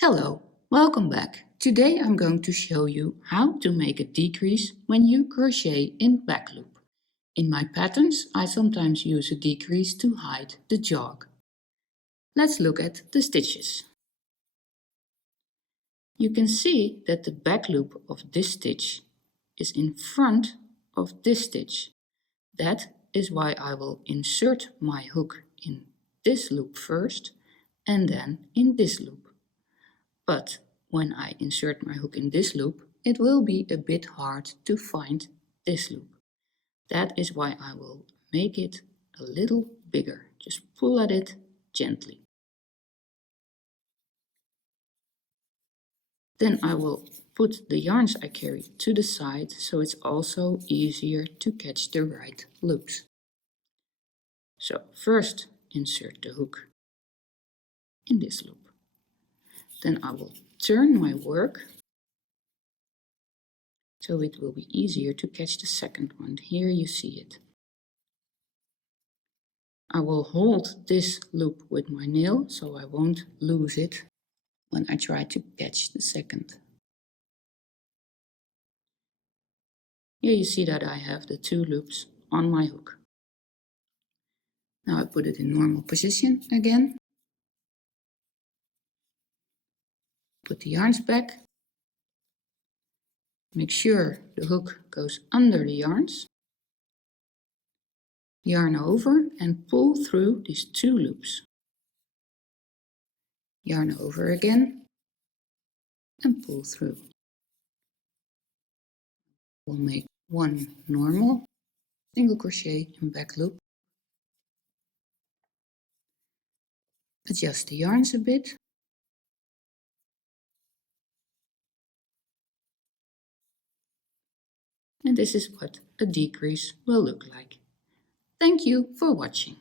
Hello, welcome back. Today I'm going to show you how to make a decrease when you crochet in back loop. In my patterns, I sometimes use a decrease to hide the jog. Let's look at the stitches. You can see that the back loop of this stitch is in front of this stitch. That is why I will insert my hook in this loop first and then in this loop. But when I insert my hook in this loop, it will be a bit hard to find this loop. That is why I will make it a little bigger. Just pull at it gently. Then I will put the yarns I carry to the side so it's also easier to catch the right loops. So first insert the hook in this loop. Then I will turn my work so it will be easier to catch the second one. Here you see it. I will hold this loop with my nail so I won't lose it when I try to catch the second. Here you see that I have the two loops on my hook. Now I put it in normal position again. Put the yarns back. Make sure the hook goes under the yarns. Yarn over and pull through these two loops. Yarn over again and pull through. We'll make one normal single crochet in back loop. Adjust the yarns a bit. And this is what a decrease will look like. Thank you for watching.